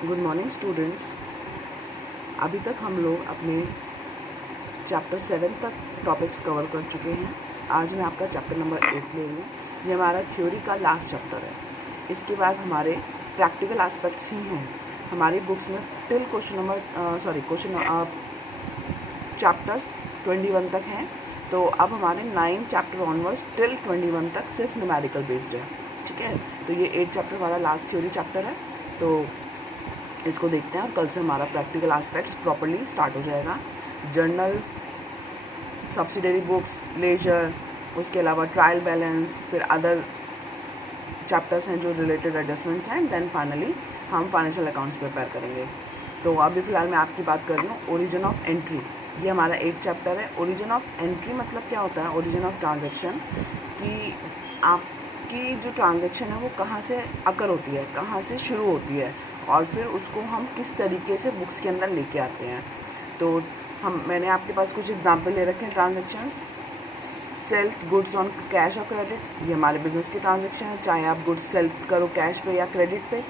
Good morning students. अभी तक हम लोग अपने चैप्टर 7 तक टॉपिक्स कवर कर चुके हैं। आज मैं आपका चैप्टर नंबर 8 ले रही हूँ। ये हमारा थ्योरी का लास्ट चैप्टर है। इसके बाद हमारे प्रैक्टिकल एस्पेक्ट्स ही हैं। हमारी बुक्स में टिल चैप्टर्स 21 तक हैं। तो अब हमारे 9 चैप्टर ऑनवर्ड्स टिल 21 तक सिर्फ न्यूमेरिकल बेस्ड है। ठीक है, तो ये 8 चैप्टर हमारा लास्ट थ्योरी चैप्टर है। तो इसको देखते हैं और कल से हमारा प्रैक्टिकल एस्पेक्ट्स प्रॉपर्ली स्टार्ट हो जाएगा। जर्नल, सब्सिडरी बुक्स, लेजर, उसके अलावा ट्रायल बैलेंस, फिर अदर चैप्टर्स हैं जो रिलेटेड एडजस्टमेंट्स हैं। देन फाइनली हम फाइनेंशियल अकाउंट्स प्रिपेयर करेंगे। तो अभी फ़िलहाल मैं आपकी बात कर रही हूँ ओरिजिन ऑफ एंट्री। ये हमारा 8 चैप्टर है। ओरिजिन ऑफ एंट्री मतलब क्या होता है? ओरिजिन ऑफ ट्रांजैक्शन, कि आपकी जो ट्रांजैक्शन है वो कहाँ से अकर होती है, कहाँ से शुरू होती है, और फिर उसको हम किस तरीके से बुक्स के अंदर लेके आते हैं। तो मैंने आपके पास कुछ एग्जांपल ले रखे हैं transactions. Sales goods on cash और क्रेडिट, ये हमारे बिजनेस के ट्रांजैक्शन है। चाहे आप गुड्स सेल करो कैश पे या क्रेडिट पे,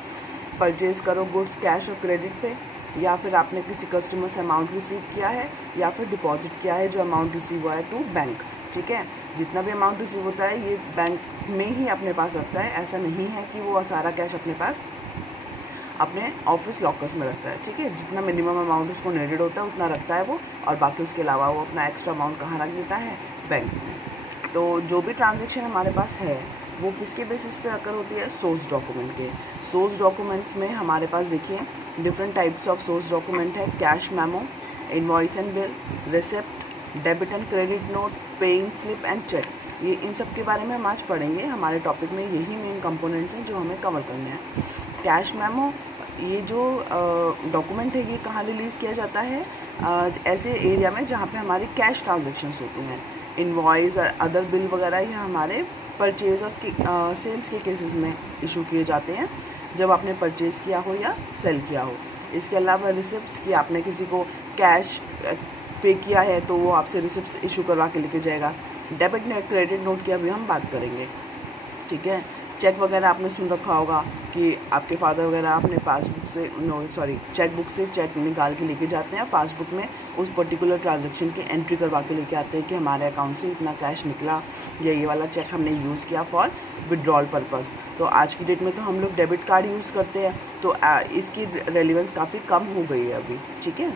परचेज़ करो गुड्स कैश और क्रेडिट पे, या फिर आपने किसी कस्टमर से अमाउंट रिसीव किया है या फिर डिपॉजिट किया है जो अमाउंट रिसीव हुआ है टू बैंक। ठीक है, जितना भी अमाउंट रिसीव होता है ये बैंक में ही अपने पास रखता है। ऐसा नहीं है कि वो सारा कैश अपने पास अपने ऑफिस लॉकर्स में रखता है। ठीक है, जितना मिनिमम अमाउंट उसको नीडेड होता है उतना रखता है वो, और बाकी उसके अलावा वो अपना एक्स्ट्रा अमाउंट कहाँ रख देता है? बैंक में। तो जो भी ट्रांजैक्शन हमारे पास है वो किसके बेसिस पे अकर होती है? सोर्स डॉक्यूमेंट के। सोर्स डॉक्यूमेंट में हमारे पास देखिए different types of source document है। Cash memo, invoice and bill, receipt, debit and credit note, paying slip and cheque. ये इन सब के बारे में हम आज पढ़ेंगे। हमारे टॉपिक में यही मेन कंपोनेंट्स हैं जो हमें कवर करने हैं। कैश मेमो, ये जो डॉक्यूमेंट है ये कहाँ रिलीज़ किया जाता है? ऐसे एरिया में जहाँ पे हमारी कैश ट्रांजैक्शंस होती हैं। इनवॉइस और अदर बिल वगैरह ये हमारे परचेज़ और सेल्स के केसेस में इशू किए जाते हैं, जब आपने परचेज़ किया हो या सेल किया हो। इसके अलावा रिसिप्ट्स, कि आपने किसी को कैश पे किया है तो वो आपसे रिसिप्ट्स इशू करवा के लेके जाएगा। डेबिट ने क्रेडिट नोट की अभी हम बात करेंगे। ठीक है, चेक वगैरह आपने सुन रखा होगा कि आपके फादर वगैरह अपने चेक बुक से चेक निकाल के लेके जाते हैं, पासबुक में उस पर्टिकुलर ट्रांजैक्शन की एंट्री करवा के लेके आते हैं कि हमारे अकाउंट से इतना कैश निकला या ये वाला चेक हमने यूज़ किया फॉर विड्रॉल पर्पस। तो आज की डेट में तो हम लोग डेबिट कार्ड यूज़ करते हैं, तो इसकी रेलिवेंस काफ़ी कम हो गई है अभी। ठीक है,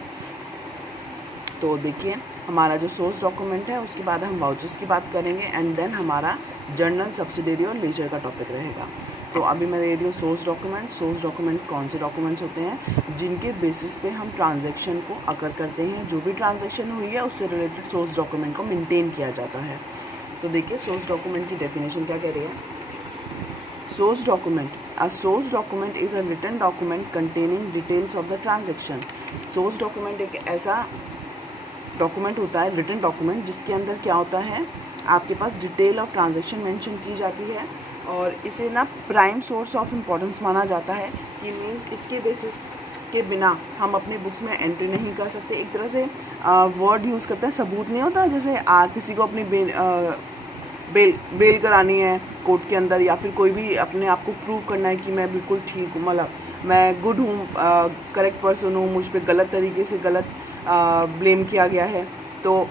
तो देखिए हमारा जो सोर्स डॉक्यूमेंट है उसके बाद हम वाउचर्स की बात करेंगे, एंड देन हमारा जर्नल, सब्सिडरी और लेजर का टॉपिक रहेगा। तो अभी मैं दे रही हूँ सोर्स डॉक्यूमेंट। सोर्स डॉक्यूमेंट कौन से डॉक्यूमेंट्स होते हैं? जिनके बेसिस पे हम ट्रांजैक्शन को अकर करते हैं। जो भी ट्रांजैक्शन हुई है उससे रिलेटेड सोर्स डॉक्यूमेंट को मेंटेन किया जाता है। तो देखिए सोर्स डॉक्यूमेंट की डेफिनेशन क्या कह रही है। Source document, a source document is a written document containing details of the transaction। Source document एक ऐसा डॉक्यूमेंट होता है, रिटन डॉक्यूमेंट, जिसके अंदर क्या होता है, आपके पास डिटेल ऑफ ट्रांजैक्शन मेंशन की जाती है, और इसे ना प्राइम सोर्स ऑफ इम्पोर्टेंस माना जाता है। कि मीन्स इसके बेसिस के बिना हम अपनी बुक्स में एंट्री नहीं कर सकते। एक तरह से वर्ड यूज़ करते हैं, सबूत नहीं होता, जैसे किसी को अपनी बेल करानी है कोर्ट के अंदर, या फिर कोई भी अपने आप को प्रूव करना है कि मैं बिल्कुल ठीक हूँ, मतलब मैं गुड हूँ, करेक्ट पर्सन हूँ, मुझ पर गलत तरीके से गलत ब्लेम किया गया है, तो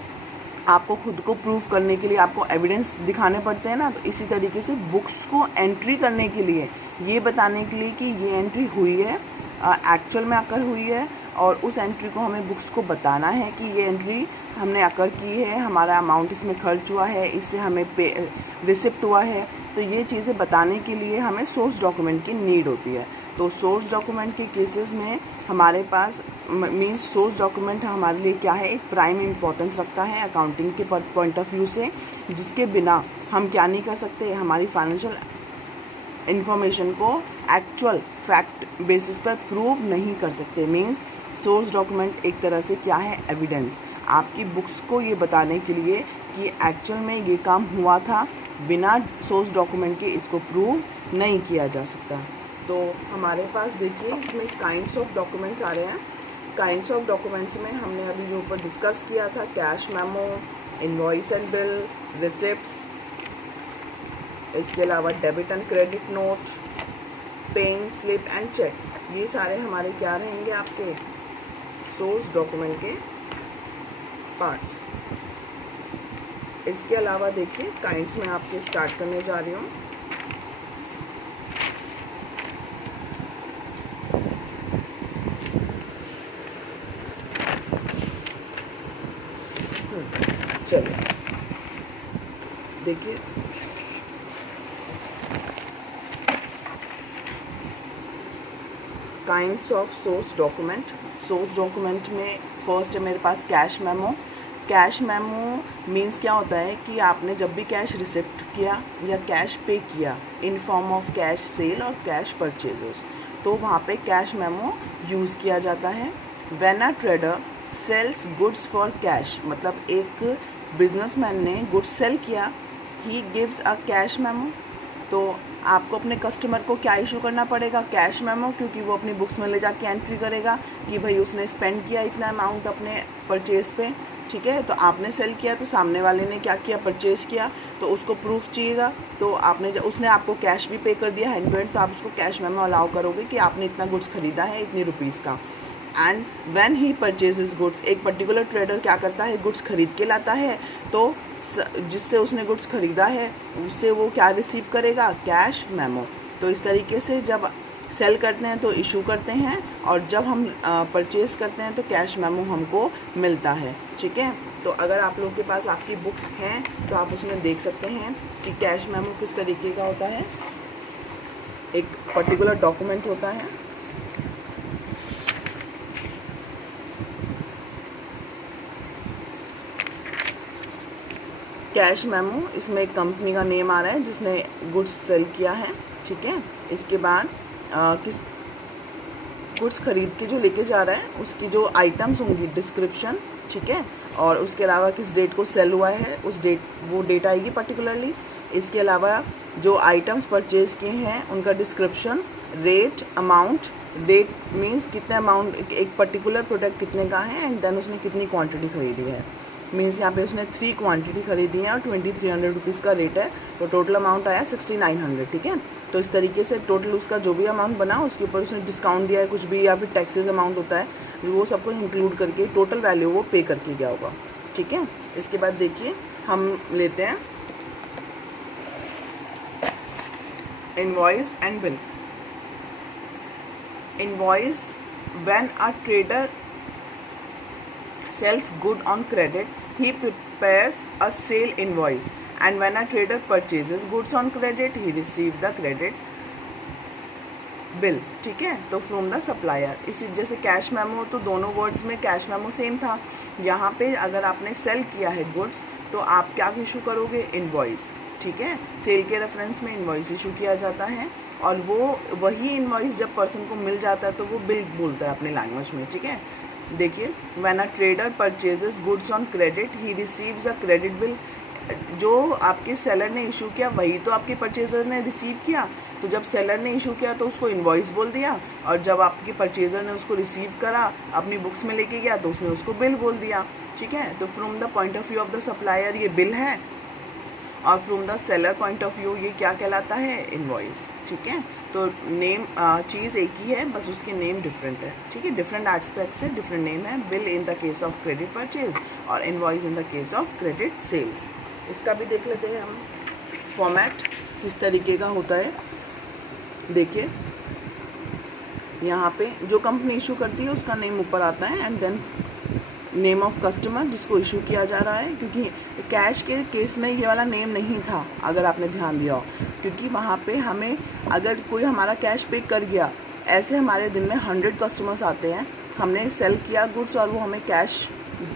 आपको खुद को प्रूव करने के लिए आपको एविडेंस दिखाने पड़ते हैं ना। तो इसी तरीके से बुक्स को एंट्री करने के लिए, ये बताने के लिए कि ये एंट्री हुई है, एक्चुअल में अकर हुई है, और उस एंट्री को हमें बुक्स को बताना है कि ये एंट्री हमने अकर की है, हमारा अमाउंट इसमें खर्च हुआ है, इससे हमें रिसिप्ट हुआ है। तो ये चीज़ें बताने के लिए हमें सोर्स डॉक्यूमेंट की नीड होती है। तो सोर्स डॉक्यूमेंट के केसेस में हमारे पास मीन्स सोर्स डॉक्यूमेंट हमारे लिए क्या है, एक प्राइम इम्पोर्टेंस रखता है अकाउंटिंग के पॉइंट ऑफ व्यू से, जिसके बिना हम क्या नहीं कर सकते, हमारी फाइनेंशियल इंफॉर्मेशन को एक्चुअल फैक्ट बेसिस पर प्रूव नहीं कर सकते। मीन्स सोर्स डॉक्यूमेंट एक तरह से क्या है, एविडेंस, आपकी बुक्स को ये बताने के लिए कि एक्चुअल में ये काम हुआ था। बिना सोर्स डॉक्यूमेंट के इसको प्रूव नहीं किया जा सकता। तो हमारे पास देखिए इसमें काइंड्स ऑफ डॉक्यूमेंट्स आ रहे हैं। काइंड्स ऑफ डॉक्यूमेंट्स में हमने अभी जो ऊपर डिस्कस किया था, cash memo, invoice and bill, receipts, इसके अलावा debit and credit note, paying slip and cheque. ये सारे हमारे क्या रहेंगे आपके सोर्स डॉक्यूमेंट के पार्ट्स। इसके अलावा देखिए काइंड्स में आपके स्टार्ट करने जा रही हूँ। चलो देखिए kinds of source document. Source document में फर्स्ट है मेरे पास cash memo. Cash memo means क्या होता है कि आपने जब भी कैश रिसिप्ट किया या कैश पे किया in form of cash sale और कैश परचेजेस, तो वहाँ पे कैश मेमो यूज़ किया जाता है। When a trader sales goods for cash, मतलब एक बिजनेसमैन ने गुड्स सेल किया, he gives a cash memo. तो आपको अपने कस्टमर को क्या इशू करना पड़ेगा? कैश मेमो, क्योंकि वो अपनी बुक्स में ले जाके एंट्री करेगा कि भाई उसने स्पेंड किया इतना अमाउंट अपने परचेज़ पे, ठीक है। तो आपने सेल किया तो सामने वाले ने क्या किया? परचेज़ किया, तो उसको प्रूफ चाहिएगा। तो उसने आपको कैश भी पे कर दिया हैंड टू हैंड, तो आप उसको कैश मेमो अलाउ करोगे कि आपने इतना गुड्स खरीदा है इतनी रुपीज़ का। And when he purchases goods, एक पर्टिकुलर ट्रेडर क्या करता है? गुड्स खरीद के लाता है, तो जिससे उसने गुड्स खरीदा है उससे वो क्या रिसीव करेगा? Cash memo. तो इस तरीके से जब सेल करते हैं तो इशू करते हैं, और जब हम परचेज़ करते हैं तो कैश मेमो हमको मिलता है, ठीक है। तो अगर आप लोग के पास आपकी बुक्स हैं तो आप उसमें देख सकते हैं कि कैश मेमो किस तरीके का होता है। एक पर्टिकुलर डॉक्यूमेंट होता है, कैश मेमो। इसमें एक कंपनी का नेम आ रहा है जिसने गुड्स सेल किया है, ठीक है। इसके बाद किस गुड्स खरीद के जो लेके जा रहा है उसकी जो आइटम्स होंगी, डिस्क्रिप्शन, ठीक है। और उसके अलावा किस डेट को सेल हुआ है उस डेट, वो डेट आएगी पर्टिकुलरली। इसके अलावा जो आइटम्स परचेज़ किए हैं उनका description, rate, amount. Rate means कितने अमाउंट, एक पर्टिकुलर प्रोडक्ट कितने का है, एंड देन उसने कितनी क्वांटिटी खरीदी है। मीन्स यहाँ पे उसने 3 क्वांटिटी खरीदी है और 2300 रुपीज़ का रेट है, तो टोटल अमाउंट आया 6900, ठीक है। तो इस तरीके से टोटल उसका जो भी अमाउंट बना उसके ऊपर उसने डिस्काउंट दिया है कुछ भी, या फिर टैक्सेस अमाउंट होता है, वो सब कुछ इंक्लूड करके टोटल वैल्यू वो पे करके गया होगा, ठीक है। इसके बाद देखिए हम लेते हैं invoice and bill. Invoice, when a trader sells good on credit, he prepares a sale invoice, and when a trader purchases goods on credit, he receives the credit bill, ठीक है। तो फ्रॉम द सप्लायर, इसी जैसे cash memo, तो दोनों words में cash memo same था। यहाँ पे अगर आपने सेल किया है गुड्स तो आप क्या इशू करोगे? इनवॉइस, ठीक है। सेल के रेफरेंस में इनवॉइस इशू किया जाता है, और वो वही इनवॉइस जब पर्सन को मिल जाता है तो वो बिल बोलता है अपने लैंग्वेज में, ठीक है। देखिए, when a trader purchases goods on credit, he receives a credit bill. जो आपके सेलर ने इशू किया वही तो आपके परचेजर ने रिसीव किया। तो जब सेलर ने इशू किया तो उसको इनवॉइस बोल दिया, और जब आपके परचेजर ने उसको रिसीव करा, अपनी बुक्स में लेके गया, तो उसने उसको बिल बोल दिया, ठीक है। तो from the point of view of the supplier ये बिल है, और from the seller point of view ये क्या कहलाता है? इनवॉइस, ठीक है। तो नेम चीज़ एक ही है, बस उसके नेम डिफरेंट है, ठीक है। डिफरेंट एस्पेक्ट से डिफरेंट नेम है। Bill in the case of credit purchase और invoice in the case of credit sales. इसका भी देख लेते हैं हम फॉर्मेट किस तरीके का होता है। देखिए, यहाँ पे जो कंपनी इशू करती है उसका नेम ऊपर आता है, and then name of customer जिसको इशू किया जा रहा है, क्योंकि कैश के केस में ये वाला नेम नहीं था अगर आपने ध्यान दिया हो, क्योंकि वहाँ पे हमें अगर कोई हमारा कैश पे कर गया, ऐसे हमारे दिन में 100 कस्टमर्स आते हैं, हमने सेल किया गुड्स और वो हमें कैश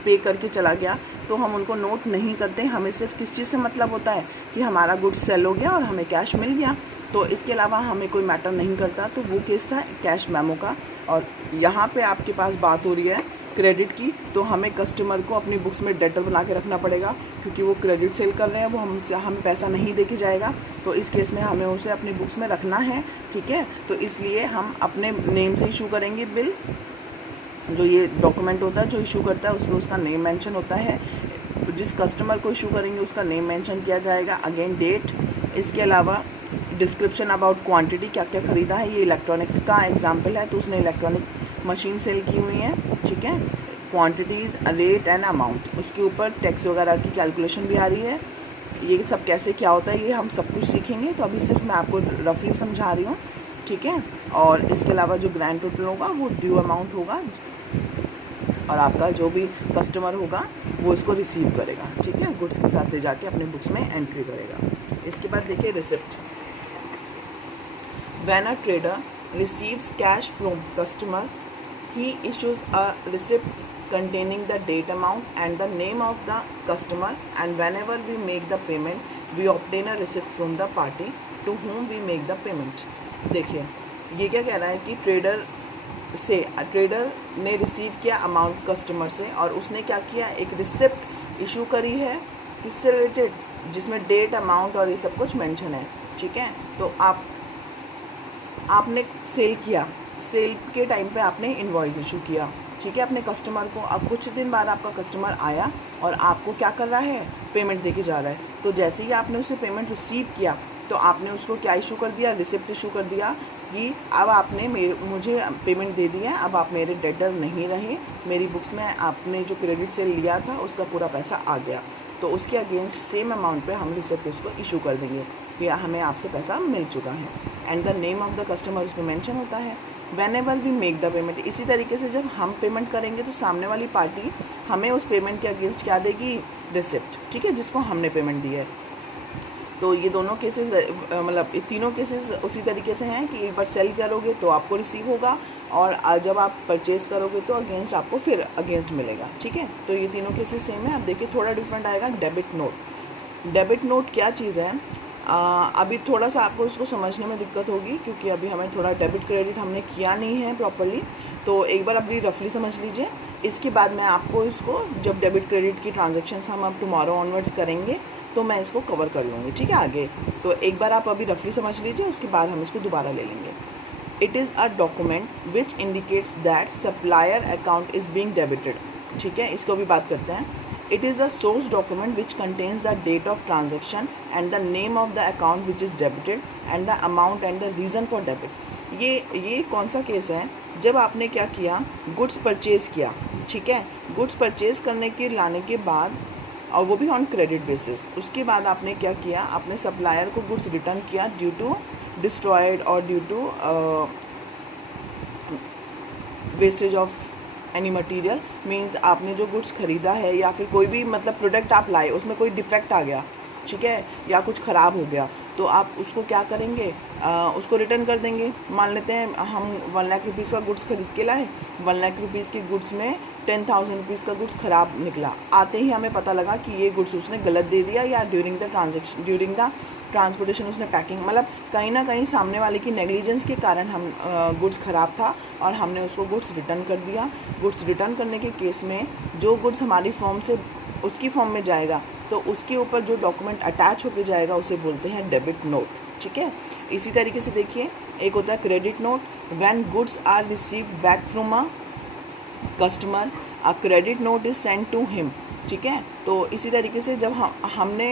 पे करके चला गया, तो हम उनको नोट नहीं करते। हमें सिर्फ किस चीज़ से मतलब होता है कि हमारा गुड्स सेल हो गया और हमें कैश मिल गया, तो इसके अलावा हमें कोई मैटर नहीं करता। तो वो केस था कैश मेमो का। और यहाँ पे आपके पास बात हो रही है क्रेडिट की, तो हमें कस्टमर को अपनी बुक्स में डेटर बना के रखना पड़ेगा, क्योंकि वो क्रेडिट सेल कर रहे हैं, वो हमें पैसा नहीं दे के जाएगा, तो इस केस में हमें उसे अपनी बुक्स में रखना है, ठीक है। तो इसलिए हम अपने नेम से इशू करेंगे बिल। जो ये डॉक्यूमेंट होता है जो इशू करता है उसमें उसका नेम मेंशन होता है, जिस कस्टमर को इशू करेंगे उसका नेम मेंशन किया जाएगा, अगेन डेट। इसके अलावा डिस्क्रिप्शन अबाउट क्वांटिटी, क्या क्या ख़रीदा है, ये इलेक्ट्रॉनिक्स का एग्जांपल है तो उसने इलेक्ट्रॉनिक मशीन सेल की हुई है, ठीक है। क्वांटिटीज़, रेट एंड अमाउंट, उसके ऊपर टैक्स वगैरह की कैलकुलेशन भी आ रही है। ये सब कैसे क्या होता है ये हम सब कुछ सीखेंगे, तो अभी सिर्फ मैं आपको रफली समझा रही हूँ, ठीक है। और इसके अलावा जो ग्रैंड टोटल होगा वो ड्यू अमाउंट होगा, और आपका जो भी कस्टमर होगा वो इसको रिसीव करेगा, ठीक है, गुड्स के साथ ले जाके अपने बुक्स में एंट्री करेगा। इसके बाद देखिए receipt. When a trader receives cash from customer, he issues a receipt containing the date amount and the name of the customer, and whenever we make the payment we obtain a receipt from the party to whom we make the payment। देखिए ये क्या कह रहा है कि trader ने receive किया amount customer से और उसने क्या किया, एक रिसिप्ट इशू करी है किससे रिलेटेड, जिसमें डेट अमाउंट और ये सब कुछ मेंशन है, ठीक है। तो आपने सेल किया, सेल के टाइम पे आपने इनवॉइस इशू किया, ठीक है, अपने कस्टमर को। अब कुछ दिन बाद आपका कस्टमर आया और आपको क्या कर रहा है, पेमेंट देके जा रहा है। तो जैसे ही आपने उसे पेमेंट रिसीव किया तो आपने उसको क्या इशू कर दिया, रिसिप्ट इशू कर दिया कि अब आपने मुझे पेमेंट दे दी है, अब आप मेरे डेटर नहीं रहे, मेरी बुक्स में आपने जो क्रेडिट से लिया था उसका पूरा पैसा आ गया। तो उसके अगेंस्ट सेम अमाउंट पे हम रिसिप्ट उसको इशू कर देंगे कि हमें आपसे पैसा मिल चुका है, and the name of the customer उसमें मेंशन होता है। Whenever we make the payment, इसी तरीके से जब हम पेमेंट करेंगे तो सामने वाली पार्टी हमें उस पेमेंट के अगेंस्ट क्या देगी, रिसिप्ट, ठीक है, जिसको हमने पेमेंट दी है। तो ये दोनों केसेस मतलब ये तीनों केसेस उसी तरीके से हैं कि एक बार सेल करोगे तो आपको रिसीव होगा, और जब आप परचेज करोगे तो अगेंस्ट आपको फिर अगेंस्ट मिलेगा, ठीक है। तो ये तीनों केसेस सेम है। अब देखिए थोड़ा डिफरेंट आएगा डेबिट नोट। डेबिट नोट क्या चीज़ है, अभी थोड़ा सा आपको इसको समझने में दिक्कत होगी क्योंकि अभी हमें थोड़ा डेबिट क्रेडिट हमने किया नहीं है प्रॉपर्ली, तो एक बार अभी रफली समझ लीजिए। इसके बाद मैं आपको इसको जब डेबिट क्रेडिट की ट्रांजैक्शंस हम अब टुमारो ऑनवर्ड्स करेंगे तो मैं इसको कवर कर लूँगी, ठीक है, आगे। तो एक बार आप अभी रफली समझ लीजिए, उसके बाद हम इसको दोबारा ले लेंगे। It is a document which indicates that supplier account is being debited, ठीक है, इसको भी बात करते हैं। It is a source document which contains the date of transaction and the name of the account which is debited and the amount and the reason for debit। ये कौन सा केस है, जब आपने क्या किया, गुड्स परचेज़ किया, ठीक है, गुड्स परचेज़ करने के लाने के बाद, और वो भी ऑन क्रेडिट बेसिस, उसके बाद आपने क्या किया, आपने सप्लायर को गुड्स रिटर्न किया ड्यू टू डिस्ट्रॉयड और due to wastage of any material, means आपने जो गुड्स ख़रीदा है या फिर कोई भी मतलब प्रोडक्ट आप लाए उसमें कोई डिफेक्ट आ गया, ठीक है, या कुछ ख़राब हो गया, तो आप उसको क्या करेंगे, उसको रिटर्न कर देंगे। मान लेते हैं हम 1 लाख रुपीज़ का गुड्स खरीद के लाए, 1 लाख रुपीज़ के गुड्स में 10,000 रुपीज़ का गुड्स ख़राब निकला। आते ही हमें पता लगा कि ये गुड्स उसने गलत दे दिया, या ड्यूरिंग द ट्रांसपोर्टेशन उसने पैकिंग, मतलब कहीं ना कहीं सामने वाले की नेग्लिजेंस के कारण हम गुड्स ख़राब था और हमने उसको गुड्स रिटर्न कर दिया। गुड्स रिटर्न करने के केस में जो गुड्स हमारी फॉर्म से उसकी फॉर्म में जाएगा तो उसके ऊपर जो डॉक्यूमेंट अटैच होकर जाएगा उसे बोलते हैं डेबिट नोट, ठीक है। इसी तरीके से देखिए एक होता है credit note. When goods are received back from a customer a credit note is send to him, ठीक है। तो इसी तरीके से जब हमने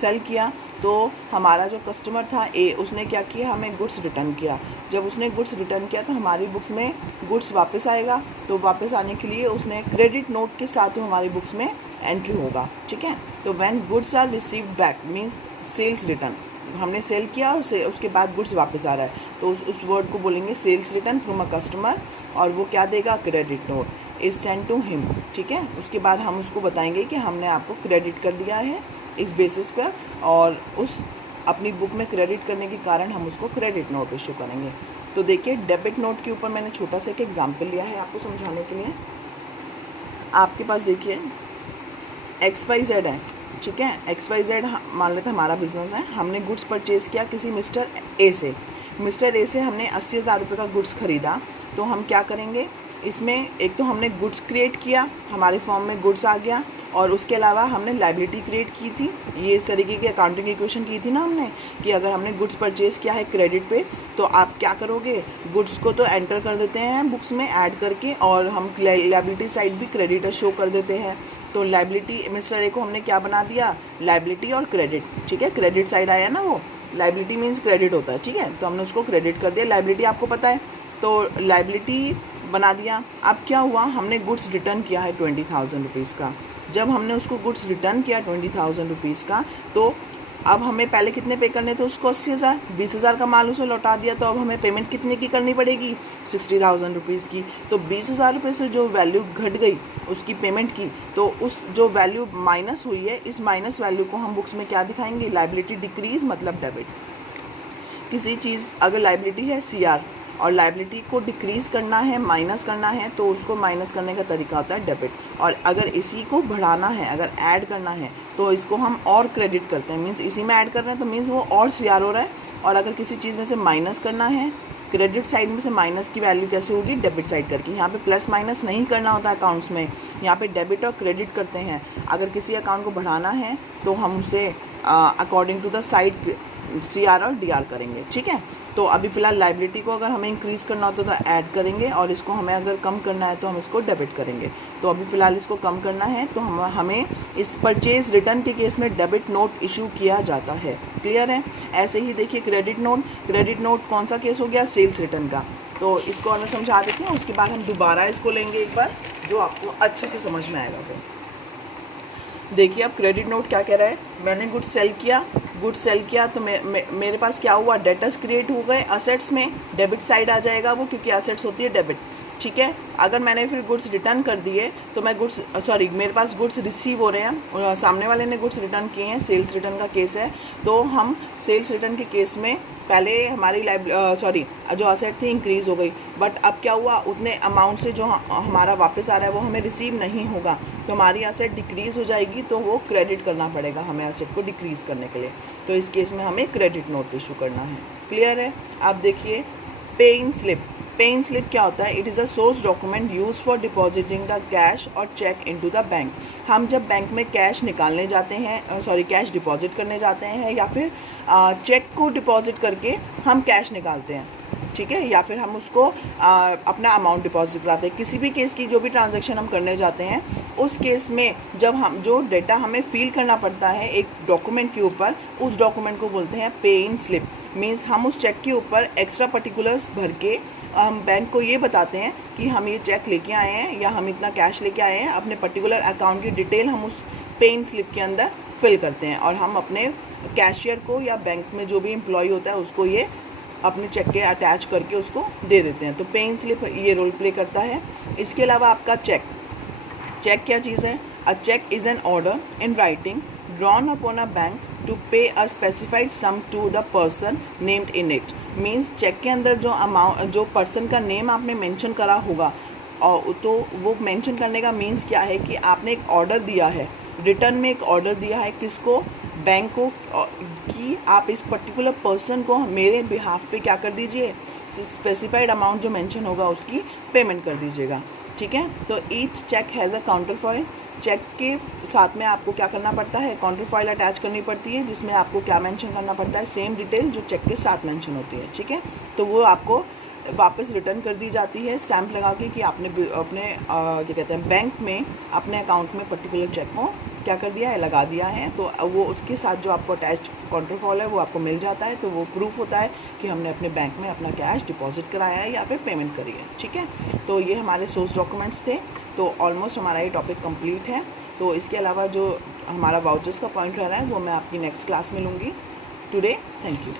सेल किया तो हमारा जो कस्टमर था उसने क्या किया, हमें गुड्स रिटर्न किया। जब उसने गुड्स रिटर्न किया तो हमारी बुक्स में गुड्स वापस आएगा, तो वापस आने के लिए उसने क्रेडिट नोट के साथ हमारी बुक्स में एंट्री होगा, ठीक है। तो when goods are received back means sales return, हमने सेल किया उसके बाद गुड्स वापस आ रहा है तो उस वर्ड को बोलेंगे sales return from a customer, और वो क्या देगा, credit note is send to him, ठीक है। उसके बाद हम उसको बताएंगे कि हमने आपको क्रेडिट कर दिया है इस बेसिस पर, और उस अपनी बुक में क्रेडिट करने के कारण हम उसको क्रेडिट नोट इशू करेंगे। तो देखिए डेबिट नोट के ऊपर मैंने छोटा सा एक एग्जाम्पल लिया है आपको समझाने के लिए। आपके पास देखिए XYZ है, ठीक है, XYZ मान लेते हमारा बिजनेस है, हमने गुड्स परचेज़ किया किसी मिस्टर ए से। मिस्टर ए से हमने 80,000 रुपये का गुड्स ख़रीदा। तो हम क्या करेंगे, इसमें एक तो हमने गुड्स क्रिएट किया, हमारे फॉर्म में गुड्स आ गया, और उसके अलावा हमने लाइबिलिटी क्रिएट की थी। ये इस तरीके की अकाउंटिंग इक्वेशन की थी ना हमने, कि अगर हमने गुड्स परचेज़ किया है क्रेडिट पे तो आप क्या करोगे, गुड्स को तो एंटर कर देते हैं बुक्स में ऐड करके, और हम लाइबिलिटी साइड भी क्रेडिटर शो कर देते हैं। तो लाइबिलिटी मिस्टर ए को हमने क्या बना दिया, लाइबिलिटी और क्रेडिट, ठीक है, क्रेडिट साइड आया ना वो। लाइबिलिटी मीन्स क्रेडिट होता है, ठीक है, तो हमने उसको क्रेडिट कर दिया। लाइबिलिटी आपको पता है, तो लाइबिलिटी बना दिया। अब क्या हुआ, हमने गुड्स रिटर्न किया है 20,000 रुपीज़ का। जब हमने उसको गुड्स रिटर्न किया 20,000 रुपीज़ का, तो अब हमें पहले कितने पे करने थे उसको, 80,000, 20,000 का माल उसे लौटा दिया, तो अब हमें पेमेंट कितने की करनी पड़ेगी, 60,000 रुपीज़ की। तो 20,000 रुपये से जो वैल्यू घट गई उसकी पेमेंट की, तो उस जो वैल्यू माइनस हुई है, इस माइनस वैल्यू को हम बुक्स में क्या दिखाएंगे, लाइबिलिटी डिक्रीज मतलब डेबिट। किसी चीज़ अगर लाइबिलिटी है CR और लाइबिलिटी को डिक्रीज़ करना है, माइनस करना है, तो उसको माइनस करने का तरीका होता है डेबिट। और अगर इसी को बढ़ाना है, अगर ऐड करना है, तो इसको हम और क्रेडिट करते हैं, मीन्स इसी में ऐड कर रहे हैं तो मीन्स वो और CR हो रहा है। और अगर किसी चीज़ में से माइनस करना है, क्रेडिट साइड में से माइनस की वैल्यू कैसे होगी, डेबिट साइड करके। यहाँ पे प्लस माइनस नहीं करना होता अकाउंट्स में, यहाँ पे डेबिट और क्रेडिट करते हैं। अगर किसी अकाउंट को बढ़ाना है तो हम उसे according to the side CR और DR करेंगे, ठीक है। तो अभी फ़िलहाल लाइबिलिटी को अगर हमें इंक्रीज़ करना होता तो ऐड करेंगे, और इसको हमें अगर कम करना है तो हम इसको डेबिट करेंगे। तो अभी फ़िलहाल इसको कम करना है, तो हमें इस परचेज़ रिटर्न के केस में डेबिट नोट इशू किया जाता है। क्लियर है। ऐसे ही देखिए क्रेडिट नोट कौन सा केस हो गया, सेल्स रिटर्न का। तो इसको और मैं समझा देती हूँ, उसके बाद हम दोबारा इसको लेंगे एक बार, जो आपको अच्छे से समझ में आएगा। फिर देखिए अब क्रेडिट नोट क्या कह रहा है, मैंने गुड्स सेल किया तो मेरे पास क्या हुआ, डेटर्स क्रिएट हो गए असेट्स में, डेबिट साइड आ जाएगा वो, क्योंकि असेट्स होती है डेबिट, ठीक है। अगर मैंने फिर गुड्स रिटर्न कर दिए तो मैं मेरे पास गुड्स रिसीव हो रहे हैं, सामने वाले ने गुड्स रिटर्न किए हैं, सेल्स रिटर्न का केस है। तो हम सेल्स रिटर्न के केस में पहले हमारी जो असेट थी इंक्रीज़ हो गई, बट अब क्या हुआ, उतने अमाउंट से जो हमारा वापस आ रहा है वो हमें रिसीव नहीं होगा, तो हमारी असेट डिक्रीज़ हो जाएगी, तो वो क्रेडिट करना पड़ेगा हमें असेट को डिक्रीज़ करने के लिए। तो इस केस में हमें क्रेडिट नोट इशू करना है। क्लियर है। आप देखिए पे इन स्लिप क्या होता है, it is a source document use for depositing the cash और चेक इनटू द बैंक। हम जब बैंक में कैश निकालने जाते हैं, कैश डिपॉजिट करने जाते हैं, या फिर चेक को डिपॉजिट करके हम कैश निकालते हैं, ठीक है, या फिर हम उसको अपना अमाउंट डिपॉजिट कराते हैं। किसी भी केस की जो भी ट्रांजैक्शन हम करने जाते हैं, उस केस में जब हम जो डेटा हमें फिल करना पड़ता है एक डॉक्यूमेंट के ऊपर, उस डॉक्यूमेंट को बोलते हैं पे इन स्लिप। मीन्स हम उस चेक के ऊपर एक्स्ट्रा पर्टिकुलर्स भर के हम बैंक को ये बताते हैं कि हम ये चेक लेके आए हैं या हम इतना कैश लेके आए हैं, अपने पर्टिकुलर अकाउंट की डिटेल हम उस पे इन स्लिप के अंदर फिल करते हैं, और हम अपने कैशियर को या बैंक में जो भी एम्प्लॉय होता है उसको ये अपने चेक के अटैच करके उसको दे देते हैं। तो पे इन स्लिप ये रोल प्ले करता है। इसके अलावा आपका चेक क्या चीज़ है, a cheque is an order in writing drawn upon a bank to pay a specified sum to the person named in it. Means cheque के अंदर जो पर्सन का नेम आपने मेंशन करा होगा, और तो वो मेंशन करने का मीन्स क्या है कि आपने एक ऑर्डर दिया है, रिटर्न में एक ऑर्डर दिया है किसको, बैंक को, कि आप इस पर्टिकुलर पर्सन को मेरे बिहाफ पे क्या कर दीजिए, स्पेसिफाइड अमाउंट जो मेंशन होगा उसकी पेमेंट कर दीजिएगा, ठीक है। तो each cheque has a counterfoil. Cheque के साथ में आपको क्या करना पड़ता है, काउंटर फॉइल अटैच करनी पड़ती है, जिसमें आपको क्या मेंशन करना पड़ता है, सेम डिटेल जो चेक के साथ मेंशन होती है, ठीक है। तो वो आपको वापस रिटर्न कर दी जाती है स्टैंप लगा के कि आपने अपने क्या कहते हैं बैंक में अपने अकाउंट में पर्टिकुलर चेक को क्या कर दिया है, लगा दिया है। तो वो उसके साथ जो आपको अटैच्ड काउंटर फॉइल है वो आपको मिल जाता है, तो वो प्रूफ होता है कि हमने अपने बैंक में अपना कैश डिपॉजिट कराया है या फिर पेमेंट करी है, ठीक है। तो ये हमारे सोर्स डॉक्यूमेंट्स थे। तो ऑलमोस्ट हमारा ये टॉपिक कंप्लीट है। तो इसके अलावा जो हमारा वाउचर्स का पॉइंट रह रहा है वो मैं आपकी नेक्स्ट क्लास में लूँगी। Today thank you.